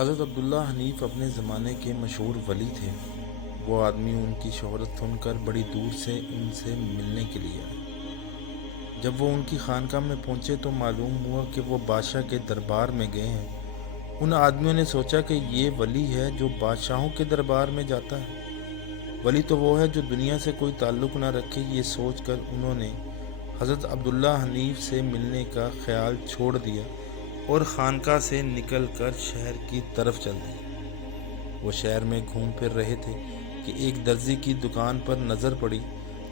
حضرت عبداللہ حنیف اپنے زمانے کے مشہور ولی تھے۔ وہ آدمی ان کی شہرت سن کر بڑی دور سے ان سے ملنے کے لیے آئے۔ جب وہ ان کی خانقاہ میں پہنچے تو معلوم ہوا کہ وہ بادشاہ کے دربار میں گئے ہیں۔ ان آدمیوں نے سوچا کہ یہ ولی ہے جو بادشاہوں کے دربار میں جاتا ہے۔ ولی تو وہ ہے جو دنیا سے کوئی تعلق نہ رکھے۔ یہ سوچ کر انہوں نے حضرت عبداللہ حنیف سے ملنے کا خیال چھوڑ دیا اور خانقاہ سے نکل کر شہر کی طرف چل دیے۔ وہ شہر میں گھوم پھر رہے تھے کہ ایک درزی کی دکان پر نظر پڑی۔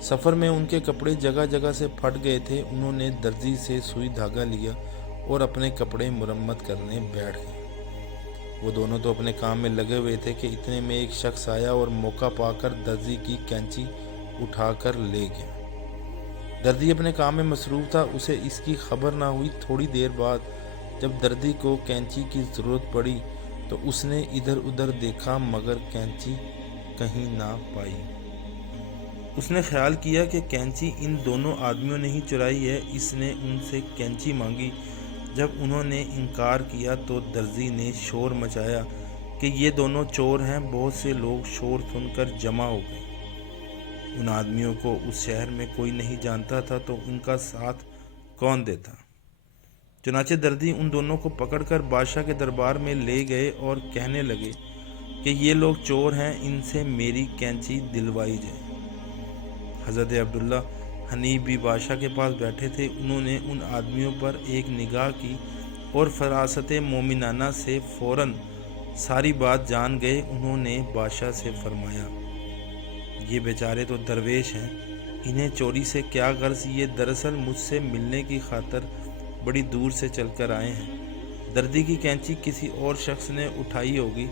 سفر میں ان کے کپڑے جگہ جگہ سے پھٹ گئے تھے۔ انہوں نے درزی سے سوئی دھاگا لیا اور اپنے کپڑے مرمت کرنے بیٹھ گئے۔ وہ دونوں تو اپنے کام میں لگے ہوئے تھے کہ اتنے میں ایک شخص آیا اور موقع پا کر درزی کی کینچی اٹھا کر لے گیا۔ درزی اپنے کام میں مصروف تھا، اسے اس کی خبر نہ ہوئی۔ تھوڑی دیر بعد جب درزی کو کینچی کی ضرورت پڑی تو اس نے ادھر ادھر دیکھا مگر کینچی کہیں نہ پائی۔ اس نے خیال کیا کہ کینچی ان دونوں آدمیوں نے ہی چرائی ہے۔ اس نے ان سے کینچی مانگی۔ جب انہوں نے انکار کیا تو درزی نے شور مچایا کہ یہ دونوں چور ہیں۔ بہت سے لوگ شور سن کر جمع ہو گئے۔ ان آدمیوں کو اس شہر میں کوئی نہیں جانتا تھا تو ان کا ساتھ کون دیتا۔ چنانچہ درزی ان دونوں کو پکڑ کر بادشاہ کے دربار میں لے گئے اور کہنے لگے کہ یہ لوگ چور ہیں، ان سے میری کینچی دلوائی جائے۔ حضرت عبداللہ حنیف بھی بادشاہ کے پاس بیٹھے تھے۔ انہوں نے ان آدمیوں پر ایک نگاہ کی اور فراست مومنانہ سے فوراً ساری بات جان گئے۔ انہوں نے بادشاہ سے فرمایا، یہ بیچارے تو درویش ہیں، انہیں چوری سے کیا غرض؟ یہ دراصل مجھ سے ملنے کی خاطر بڑی دور سے چل کر آئے ہیں۔ درزی کی کینچی کسی اور شخص نے اٹھائی ہوگی۔